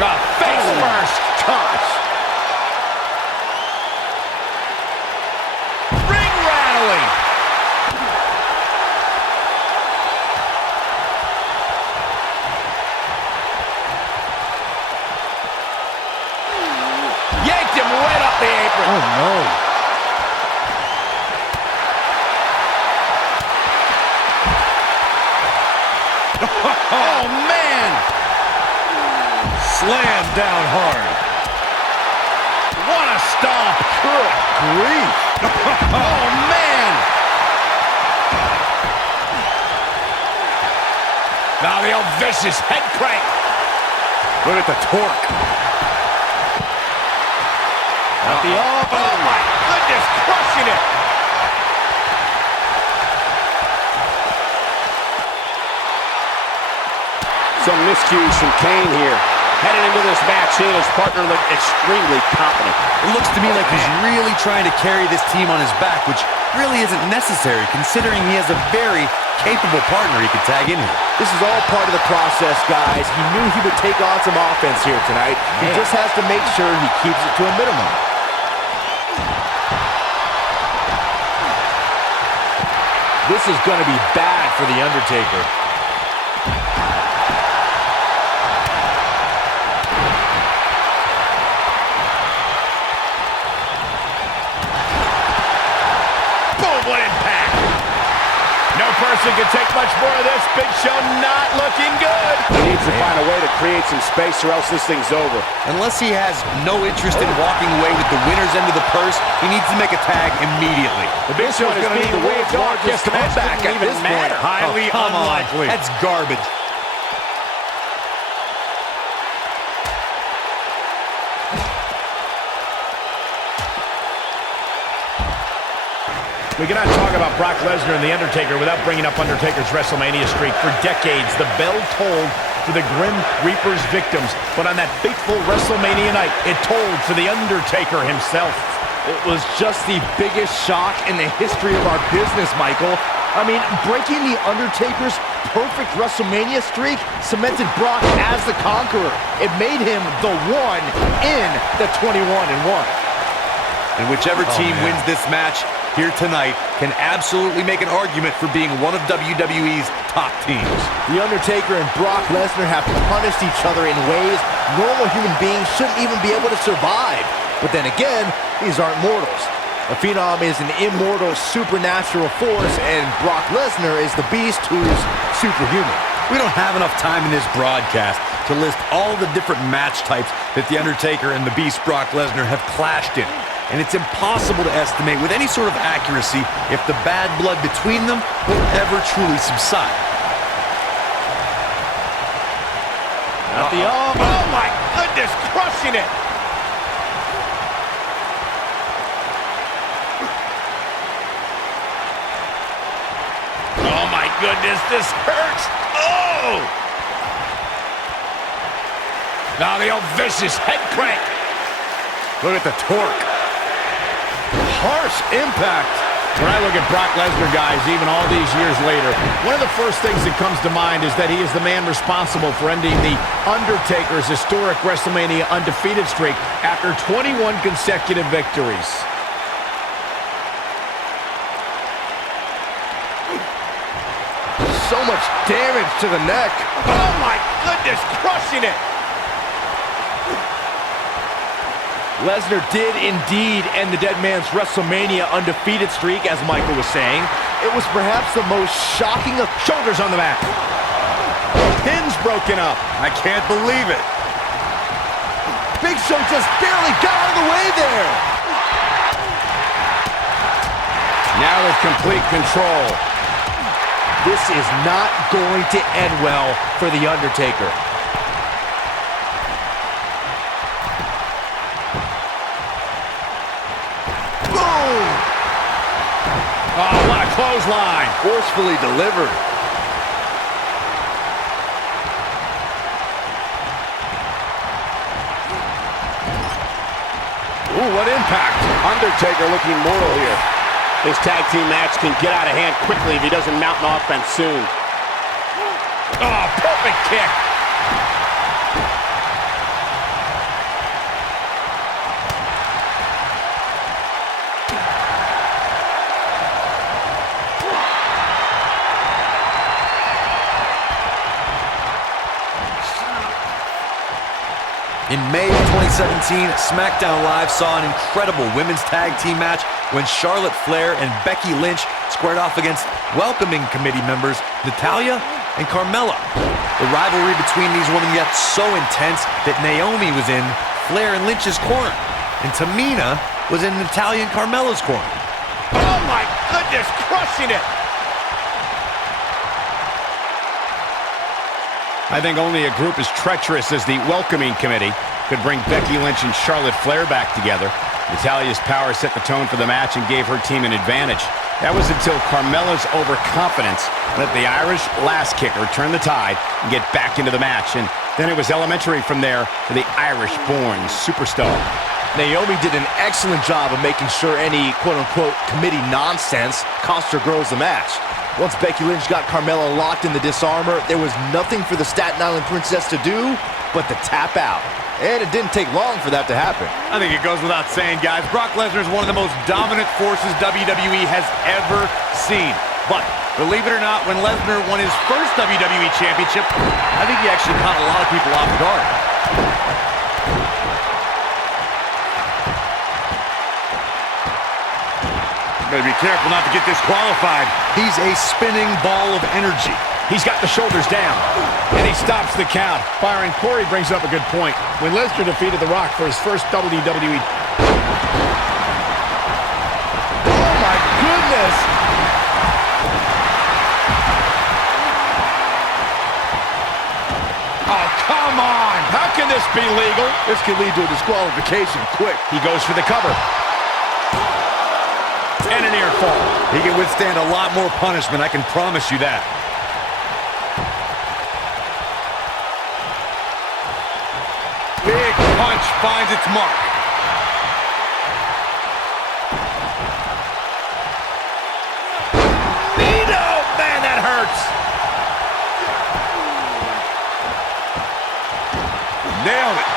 Face first. Gosh. Ring rattling. Yanked him right up the apron. Oh, no. Oh, man. Slam down hard. What a stomp. Good grief. Oh, man. Now the old vicious head crank. Look at the torque. At the elbow. Oh, my goodness. Crushing it. Some miscues from Kane here. Headed into this match, he and his partner look extremely confident. It looks to me like he's really trying to carry this team on his back, which really isn't necessary considering he has a very capable partner he could tag in here. This is all part of the process, guys. He knew he would take on some offense here tonight. He just has to make sure he keeps it to a minimum. This is going to be bad for The Undertaker. What impact! No person can take much more of this. Big Show not looking good. He needs to find a way to create some space or else this thing's over. Unless he has no interest in walking away with the winner's end of the purse, he needs to make a tag immediately. The Big Show is going to need the world's largest comeback at this point. Highly unlikely. That's garbage. We cannot talk about Brock Lesnar and The Undertaker without bringing up Undertaker's WrestleMania streak. For decades, the bell tolled for the Grim Reaper's victims. But on that fateful WrestleMania night, it tolled for The Undertaker himself. It was just the biggest shock in the history of our business, Michael. I mean, breaking The Undertaker's perfect WrestleMania streak cemented Brock as the conqueror. It made him the one in the 21-1. And whichever team wins this match here tonight can absolutely make an argument for being one of WWE's top teams. The Undertaker and Brock Lesnar have punished each other in ways normal human beings shouldn't even be able to survive. But then again, these aren't mortals. A Phenom is an immortal supernatural force, and Brock Lesnar is the beast who's superhuman. We don't have enough time in this broadcast to list all the different match types that The Undertaker and the Beast Brock Lesnar have clashed in. And it's impossible to estimate with any sort of accuracy if the bad blood between them will ever truly subside. At the elbow. Oh, my goodness, crushing it. Oh, my goodness, this hurts. Oh! Now the old vicious head crank. Look at the torque. Harsh impact. When I look at Brock Lesnar, guys, even all these years later, one of the first things that comes to mind is that he is the man responsible for ending The Undertaker's historic WrestleMania undefeated streak after 21 consecutive victories. So much damage to the neck. Oh, my goodness, crushing it. Lesnar did indeed end the dead man's WrestleMania undefeated streak, as Michael was saying. It was perhaps the most shocking of... Shoulders on the mat. Pin's broken up. I can't believe it. Big Show just barely got out of the way there. Now with complete control. This is not going to end well for The Undertaker. Oh, what a clothesline. Forcefully delivered. Ooh, what impact. Undertaker looking mortal here. This tag team match can get out of hand quickly if he doesn't mount an offense soon. Oh, perfect kick. In May of 2017, SmackDown Live saw an incredible women's tag team match when Charlotte Flair and Becky Lynch squared off against welcoming committee members Natalya and Carmella. The rivalry between these women got so intense that Naomi was in Flair and Lynch's corner, and Tamina was in Natalya and Carmella's corner. Oh my goodness, crushing it! I think only a group as treacherous as the welcoming committee could bring Becky Lynch and Charlotte Flair back together. Natalya's power set the tone for the match and gave her team an advantage. That was until Carmella's overconfidence let the Irish last kicker turn the tide and get back into the match. And then it was elementary from there for the Irish-born superstar. Naomi did an excellent job of making sure any quote-unquote committee nonsense cost her girls the match. Once Becky Lynch got Carmella locked in the disarmor, there was nothing for the Staten Island Princess to do but to tap out. And it didn't take long for that to happen. I think it goes without saying, guys, Brock Lesnar is one of the most dominant forces WWE has ever seen. But believe it or not, when Lesnar won his first WWE Championship, I think he actually caught a lot of people off guard. Better be careful not to get disqualified. He's a spinning ball of energy. He's got the shoulders down, and he stops the count. Byron, Corey brings up a good point. When Lesnar defeated The Rock for his first WWE... Oh my goodness! Oh, come on! How can this be legal? This could lead to a disqualification quick. He goes for the cover. And an ear fall. He can withstand a lot more punishment, I can promise you that. Big punch finds its mark. Nino! Man, that hurts! Nailed it.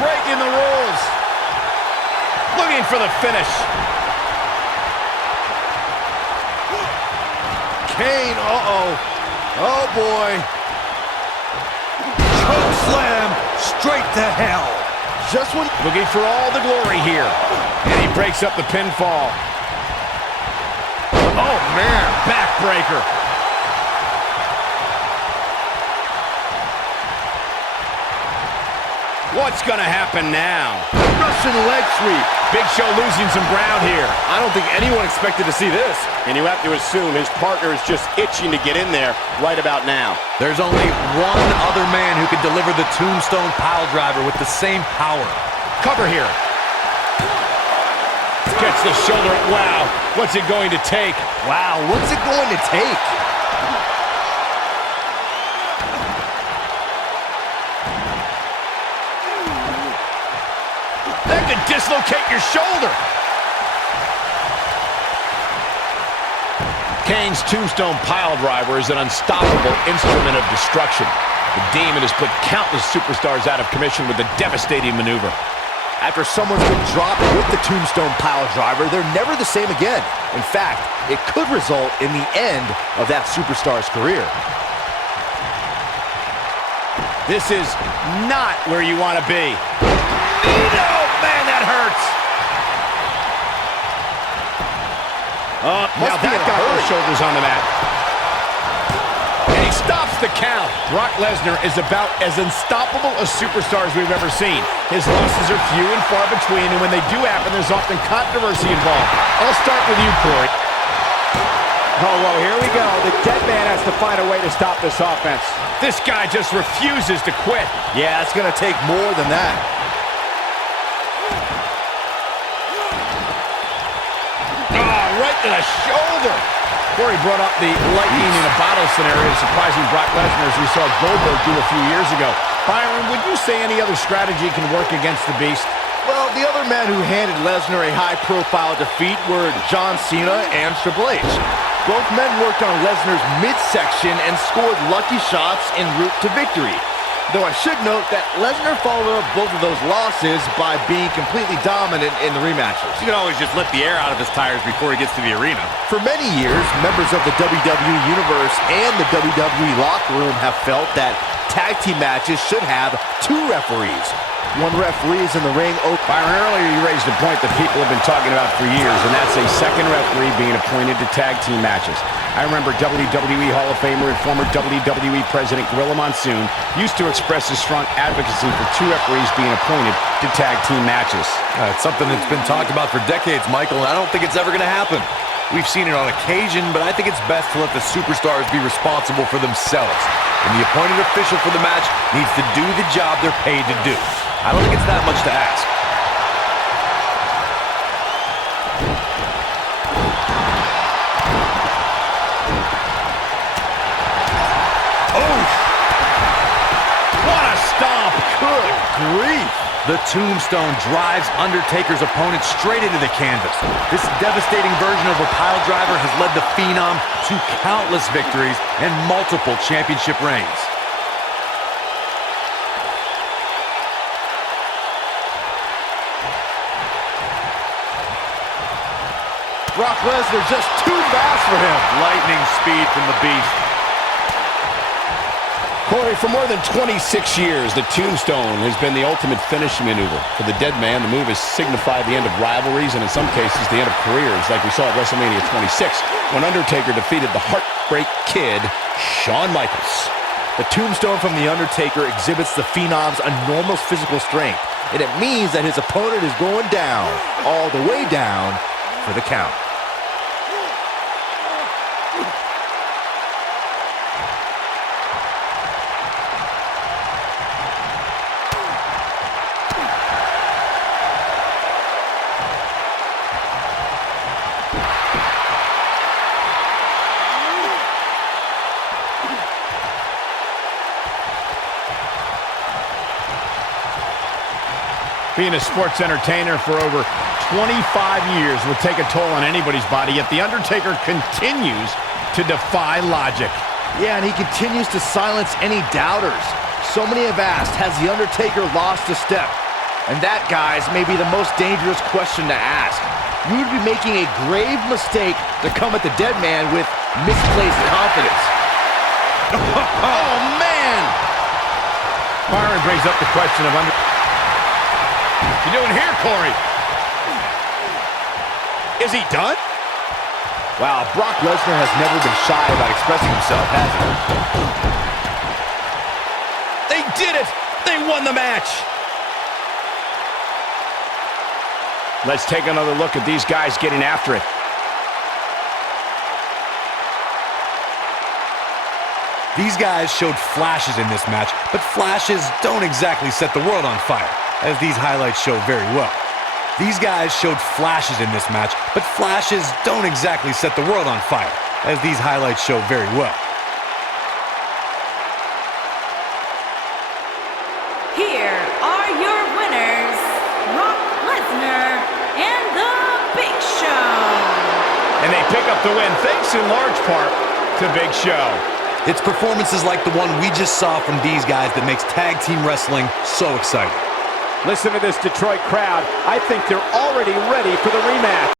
Breaking the rules. Looking for the finish. Kane, uh-oh. Oh, boy. Choke slam straight to hell. Just when... Looking for all the glory here. And he breaks up the pinfall. Oh, man. Backbreaker. What's going to happen now? Russian leg sweep. Big Show losing some ground here. I don't think anyone expected to see this. And you have to assume his partner is just itching to get in there right about now. There's only one other man who can deliver the tombstone pile driver with the same power. Cover here. Gets the shoulder. Wow. What's it going to take? Wow, what's it going to take? That could dislocate your shoulder. Kane's tombstone pile driver is an unstoppable instrument of destruction. The Demon has put countless superstars out of commission with a devastating maneuver. After someone's been dropped with the tombstone pile driver, they're never the same again. In fact, it could result in the end of that superstar's career. This is not where you want to be. Nino! Man, that hurts! Now that got her shoulders on the mat. And he stops the count. Brock Lesnar is about as unstoppable a superstar as we've ever seen. His losses are few and far between, and when they do happen, there's often controversy involved. I'll start with you, Corey. Oh, well, here we go. The dead man has to find a way to stop this offense. This guy just refuses to quit. Yeah, it's going to take more than that. Right to the shoulder. Corey brought up the lightning in a bottle scenario surprising Brock Lesnar as we saw Goldberg do a few years ago. Byron, would you say any other strategy can work against the Beast? Well, the other men who handed Lesnar a high-profile defeat were John Cena and Triple H. Both men worked on Lesnar's midsection and scored lucky shots en route to victory. Though I should note that Lesnar followed up both of those losses by being completely dominant in the rematches. You can always just let the air out of his tires before he gets to the arena. For many years, members of the WWE Universe and the WWE locker room have felt that tag team matches should have 2 referees. One referee is in the ring. Byron, earlier you raised a point that people have been talking about for years, and that's a second referee being appointed to tag team matches. I remember WWE Hall of Famer and former WWE President Gorilla Monsoon used to express his strong advocacy for 2 referees being appointed to tag team matches. It's something that's been talked about for decades, Michael, and I don't think it's ever going to happen. We've seen it on occasion, but I think it's best to let the superstars be responsible for themselves. And the appointed official for the match needs to do the job they're paid to do. I don't think it's that much to ask. Oh! What a stomp! Good grief! The tombstone drives Undertaker's opponent straight into the canvas. This devastating version of a pile driver has led the Phenom to countless victories and multiple championship reigns. Brock Lesnar just too fast for him. Lightning speed from the Beast. Corey, for more than 26 years, the tombstone has been the ultimate finishing maneuver. For the dead man, the move has signified the end of rivalries and in some cases the end of careers, like we saw at WrestleMania 26 when Undertaker defeated the Heartbreak Kid, Shawn Michaels. The tombstone from The Undertaker exhibits the Phenom's enormous physical strength, and it means that his opponent is going down, all the way down, for the count. Being a sports entertainer for over 25 years will take a toll on anybody's body, yet The Undertaker continues to defy logic. Yeah, and he continues to silence any doubters. So many have asked, has The Undertaker lost a step? And that, guys, may be the most dangerous question to ask. You would be making a grave mistake to come at the dead man with misplaced confidence. Oh, man! Byron brings up the question of What you doing here, Corey? Is he done? Wow, Brock Lesnar has never been shy about expressing himself, has he? They did it! They won the match! Let's take another look at these guys getting after it. These guys showed flashes in this match, but flashes don't exactly set the world on fire, as these highlights show very well. These guys showed flashes in this match, but flashes don't exactly set the world on fire, as these highlights show very well. Here are your winners, Brock Lesnar and The Big Show. And they pick up the win, thanks in large part to Big Show. It's performances like the one we just saw from these guys that makes tag team wrestling so exciting. Listen to this Detroit crowd. I think they're already ready for the rematch.